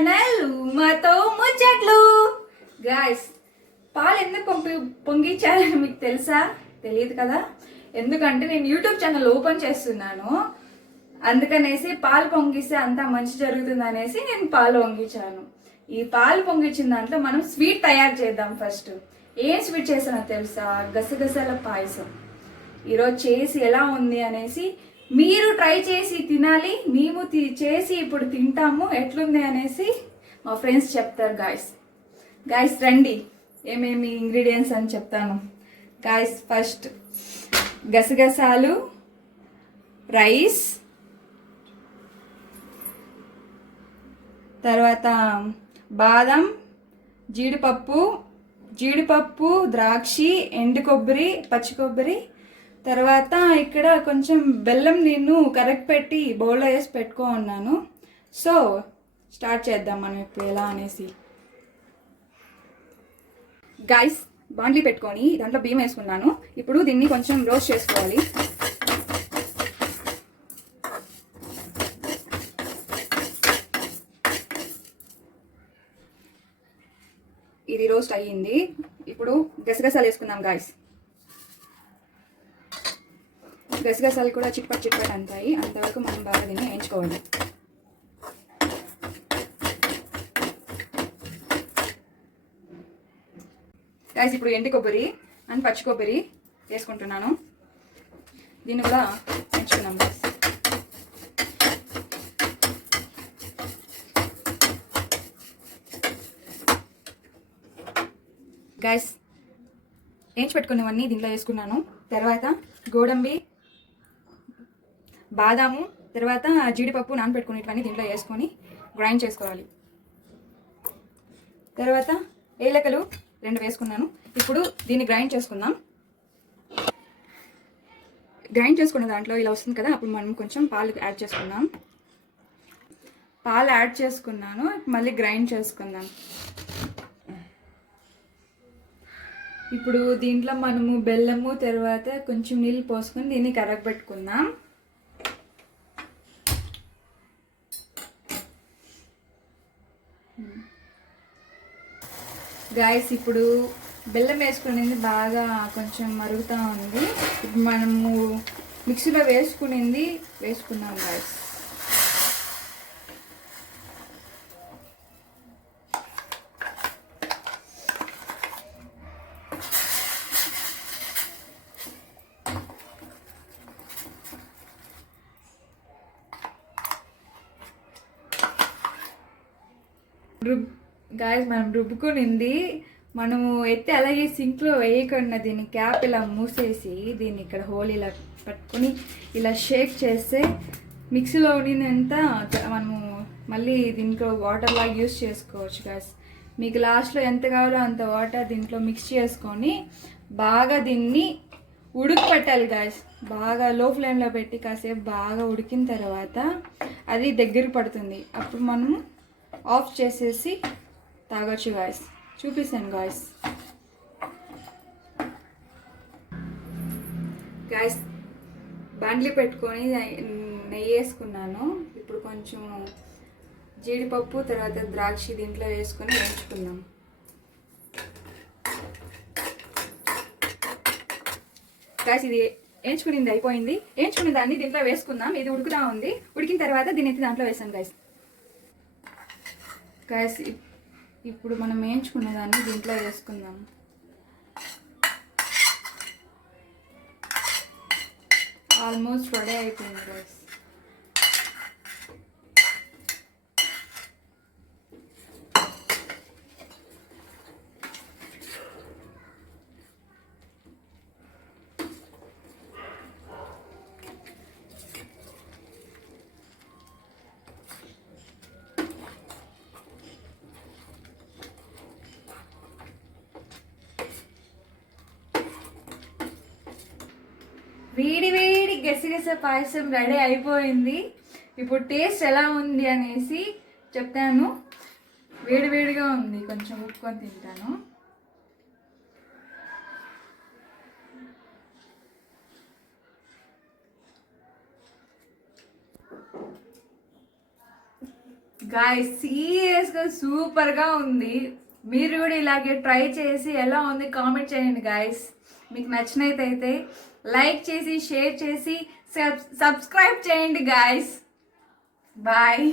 Channel ఉమాతో ముచ్చట్లు. Guys, పాలు ఎందుకు పొంగించాలని మీకు తెలుసా? తెలియదు కదా. ఎందుకంటే నేను యూట్యూబ్ ఛానల్ ఓపెన్ చేస్తున్నాను, అందుకనేసి పాలు పొంగిస్తే అంతా మంచి జరుగుతుంది అనేసి నేను పాలు పొంగించాను. ఈ పాలు పొంగించిన దాంట్లో మనం స్వీట్ తయారు చేద్దాం. ఫస్ట్ ఏం స్వీట్ చేసానో తెలుసా? గసగసాల పాయసం. ఈరోజు చేసి ఎలా ఉంది అనేసి మీరు ట్రై చేసి తినాలి. మేము చేసి ఇప్పుడు తింటాము, ఎట్లుంది అనేసి మా ఫ్రెండ్స్ చెప్తారు. గాయస్ రండి, ఏమేమి ఇంగ్రీడియంట్స్ అని చెప్తాను. గాయస్, ఫస్ట్ గసగసాలు, రైస్, తర్వాత బాదం, జీడిపప్పు, ద్రాక్షి, ఎండు కొబ్బరి, పచ్చి కొబ్బరి, తర్వాత ఇక్కడ కొంచెం బెల్లం నేను కరెక్ట్ పెట్టి బౌల్లో వేసి పెట్టుకున్నాను. సో స్టార్ట్ చేద్దాం మనం ఇప్పుడు ఎలా అనేసి. గాయస్, బాండ్లీ పెట్టుకొని దాంట్లో బియ్యం వేసుకున్నాను. ఇప్పుడు దీన్ని కొంచెం రోస్ట్ చేసుకోవాలి. ఇది రోస్ట్ అయ్యింది. ఇప్పుడు గసగసాలు వేసుకుందాం. గసగసాలు కూడా చిట్పట్ అంతాయి, అంతవరకు మనం బాగా దీన్ని వేయించుకోవాలి. గాయస్, ఇప్పుడు ఎండు కొబ్బరి అండ్ పచ్చి కొబ్బరి వేసుకుంటున్నాను. దీన్ని కూడా వేయించుకున్నాం. గాయస్, వేయించి పెట్టుకున్నవన్నీ దీంట్లో వేసుకున్నాను. తర్వాత గోడంబి, బాదాము, తర్వాత జీడిపప్పు నానబెట్టుకునేటివన్నీ దీంట్లో వేసుకొని గ్రైండ్ చేసుకోవాలి. తర్వాత ఏలకలు 2 వేసుకున్నాను. ఇప్పుడు దీన్ని గ్రైండ్ చేసుకుందాం. గ్రైండ్ చేసుకున్న దాంట్లో ఇలా వస్తుంది కదా, అప్పుడు మనం కొంచెం పాలు యాడ్ చేసుకుందాం. పాలు యాడ్ చేసుకున్నాను, మళ్ళీ గ్రైండ్ చేసుకుందాం. ఇప్పుడు దీంట్లో మనము బెల్లము, తర్వాత కొంచెం నీళ్ళు పోసుకొని దీన్ని కరగబెట్టుకుందాం. గాయస్, ఇప్పుడు బెల్లం వేసుకునేది బాగా కొంచెం మరుగుతూ ఉంది. ఇప్పుడు మనము మిక్సీలో వేసుకున్నాం గాయస్. గాయస్, మనం రుబ్బుకునింది మనము ఎత్తి అలాగే సింక్లో వేయకుండా దీన్ని క్యాప్ ఇలా మూసేసి దీన్ని ఇక్కడ హోల్ ఇలా పట్టుకొని ఇలా షేక్ చేస్తే మిక్సీలో ఉండినంత మనము మళ్ళీ దీంట్లో వాటర్ లాగా యూస్ చేసుకోవచ్చు. గాయస్, మీకు లాస్ట్లో ఎంత కావాలో అంత వాటర్ దీంట్లో మిక్స్ చేసుకొని బాగా దీన్ని ఉడకపెట్టాలి. గాయస్, బాగా లో ఫ్లేమ్లో పెట్టి కాసేపు బాగా ఉడికిన తర్వాత అది దగ్గర పడుతుంది. అప్పుడు మనము ఆఫ్ చేసేసి తాగొచ్చు. గాయస్, చూపిస్తాను. గాయస్, బాండ్లీ పెట్టుకొని నెయ్యి వేసుకున్నాను. ఇప్పుడు కొంచెం జీడిపప్పు, తర్వాత ద్రాక్షి దీంట్లో వేసుకొని వేయించుకుందాం. గాయస్, ఇది వేయించుకునింది అయిపోయింది. వేయించుకునే దాన్ని దీంట్లో వేసుకుందాం. ఇది ఉడుకుతా ఉంది. ఉడికిన తర్వాత దీన్ని ఎత్తి దాంట్లో వేసాను. గాయస్, ఇప్పుడు మనం వేయించుకున్న దాన్ని దీంట్లో వేసుకుందాం. ఆల్మోస్ట్ రెడీ అయిపోయింది. గాయస్, వేడి గసగస పాయసం రెడీ అయిపోయింది. ఇప్పుడు టేస్ట్ ఎలా ఉంది అనేసి చెప్తాను. వేడిగా ఉంది, కొంచెం ఉప్పుకొని తింటాను. గాయస్ సీరియస్గా సూపర్గా ఉంది. మీరు కూడా ఇలాగే ట్రై చేసి ఎలా ఉంది కామెంట్ చేయండి గాయస్. మీకు నచ్చినట్టయితే లైక్ చేసి షేర్ చేసి సబ్స్క్రైబ్ చేయండి గాయస్. బాయ్.